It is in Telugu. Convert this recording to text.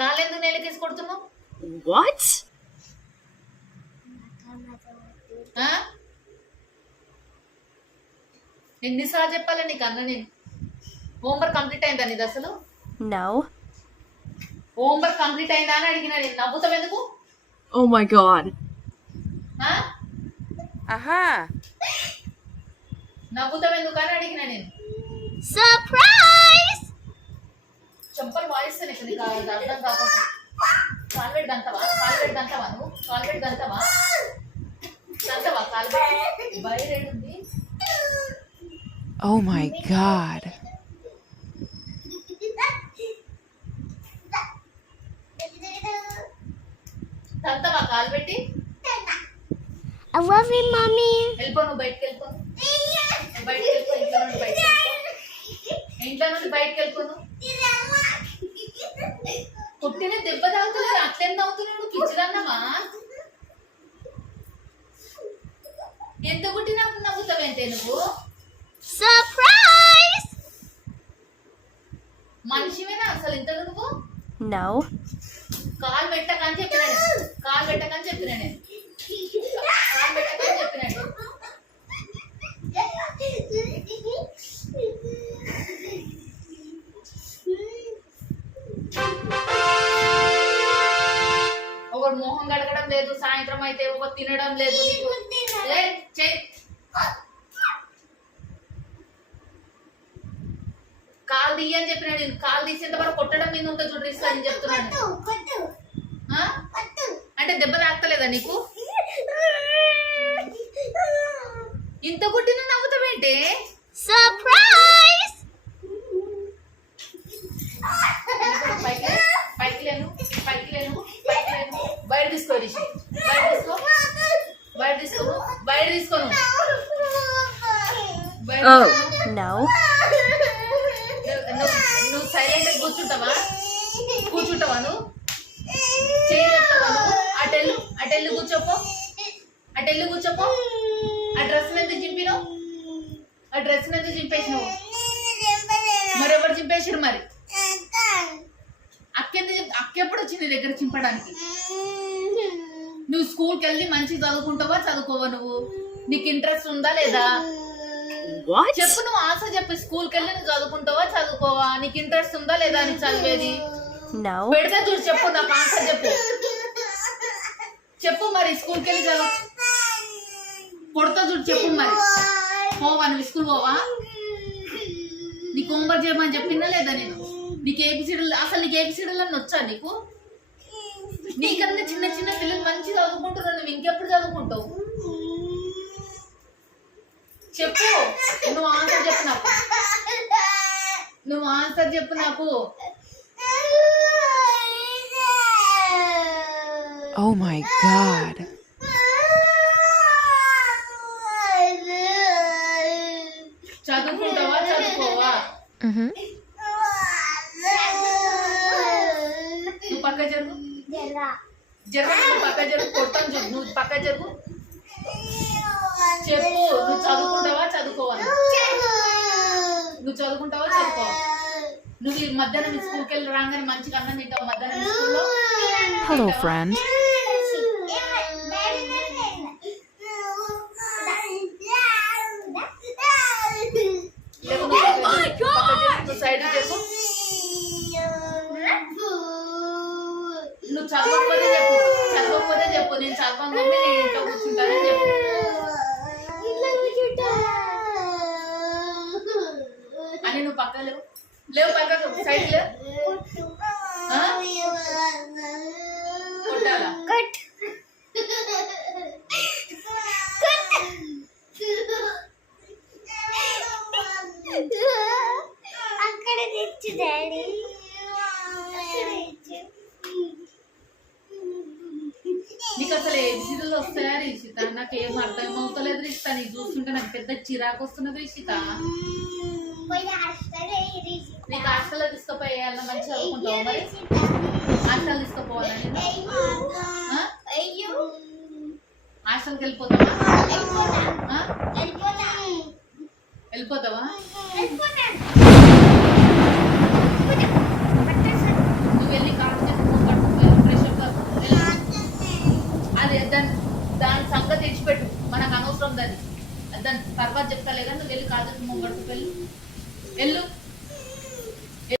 కాలెందుకు నేలకేసి కొడుతున్నావు What? ఆ? ఎన్నిసార్లు చెప్పాలి నీకు అన్న నేను హోంవర్క్ కంప్లీట్ అయిందా నీది అసలు No. హోంవర్క్ కంప్లీట్ అయిందా అని అడిగినా నేను నవ్వుతావు ఎందుకు Oh my god. ఆ? Aha. నవ్వుతావు ఎందుకు అని అడిగినా నేను Surprise! నీకు అది అర్థం కాకుండా కాల్వెట్ దంతవా కాల్వెట్ దంతవా నువ్వు కాల్వెట్ దంతవా దంతవా కాల్వెట్ బయట ఉంది Oh my god. దంతవా love you, mommy. వెళ్ళిపో నువ్వు బయటకు వెళ్ళిపో నువ్వు బయటకు వెళ్ళిపో ఇంట్లో నుండి బయటకు వెళ్ళిపో ఇంట్లో నుండి బయటకు వెళ్ళిపో పుట్టిన దెబ్బ తాగుతుంది అట్లెంత అవుతున్నాడు పిచ్చిదన్నమా ఎంత పుట్టినా నవ్వుతావేంటే నువ్వు Surprise! మనిషివేనా అసలు ఇంత నువ్వు. కాలు పెట్టకని చెప్పినా. కాలు పెట్టకని చెప్పినా నేను లేదు సాయంత్రం అయితే ఒక తినడం లేదు నీకు. కాలు తీయని చెప్పినా నేను. కాలు తీసేంత వరకు కొట్టడం మీద ఉంటుంది చూడు రిస్క్ అని చెప్తున్నాను? అంటే దెబ్బ తాకుతలేదా నీకు? బయట తీసుకో బయట తీసుకోను. నువ్వు సైలెంట్ కూర్చుంటావా? కూర్చుంటావా నువ్వు? అటెల్లు అటెల్లు కూర్చోపో. అటెల్లు కూర్చోపో. ఆ డ్రెస్ ఎంత చింపినావు ఆ డ్రెస్ ఎంత చింపేసినావు. మరి ఎవరు చింపేసారు మరి? అక్క అక్క ఎప్పుడు వచ్చింది దగ్గర చింపడానికి? నువ్వు స్కూల్కి వెళ్ళి మంచిగా చదువుకుంటావా చదువుకోవా నువ్వు? నీకు ఇంట్రెస్ట్ ఉందా లేదా? చెప్పు నువ్వు ఆన్సర్ చెప్పు. స్కూల్కి వెళ్ళి నువ్వు చదువుకుంటావా చదువుకోవా? నీకు ఇంట్రెస్ట్ ఉందా లేదా అని చదివేది. పెడితే చూడు చెప్పు నాకు ఆన్సర్ చెప్పు. చెప్పు మరి స్కూల్కి వెళ్ళి చదువు. కొడతా చూడు చెప్పు మరి. పోవా నువ్వు స్కూల్ పోవా? నీకు హోంవర్క్ చేయమని చెప్పిందా లేదా నేను? నీకు ఏబిసిడీలు అసలు నీకు ఏబిసిడీలు అని వచ్చా నీకు? నీకన్నా చిన్న చిన్న పిల్లలు మంచిగా చదువుకుంటున్నారు నువ్వు ఇంకెప్పుడు చదువుకుంటావు? చెప్పు. నువ్వు ఆన్సర్ చెప్పు నాకు. నువ్వు ఆన్సర్ చెప్పు నాకు. Oh my god. చదువుకుంటావా చదువుకోవా? Mm-hmm. నువ్వు పక్క జరుగు. జరుగు నువ్వు పక్క జరుగు కొడతాను చూడు నువ్వు పక్క జరుగు. చెప్పు. నువ్వు చదువుకుంటావా చదువుకోవా నువ్వు చదువుకుంటావా చదువుకోవా నువ్వు ఈ మధ్యాహ్నం స్కూల్కి వెళ్ళి రాగానే మంచిగా అన్నం తింటావు మధ్యాహ్నం స్కూల్లో? Hello, friend. లేవు నువ్వు పక్క జరుగు. పక్క జరుగు. నువ్వు సైడ్ చెప్పు నువ్వు చదవకపోతే చెప్పు చదవకపోతే ఇంట్లో చెప్పు. అని నువ్వు పక్క లేవు. లేవు పక్కకు. సైడ్ లేవు. ఆ? కొట్టాలా? అక్కడ తెచ్చు డాడీ. నీకు అసలు ఏ సీరియల్ వస్తాయా రిషిత నాకు ఏం అర్థం అవుతలేదు రిషిత నీకు చూస్తుంటే నాకు పెద్ద చిరాకు వస్తున్నది రిషిత నీకు హాస్టల్లో తీసుకుపోయేయాలన్నా మంచిగా చదువుకుంటావు మరి? హాస్టల్. తీసుకుపోవాలా నేను ఆ? అయ్యో. హాస్టల్కి వెళ్ళిపోతావా? వెళ్ళిపోతావా? అది దాని దాని సంగతి తెచ్చిపెట్టు మనకు అనవసరం దాన్ని. దాని తర్వాత చెప్తా కానీ వెళ్ళి కాదు ముంగడుకు వెళ్ళు. వెళ్ళు.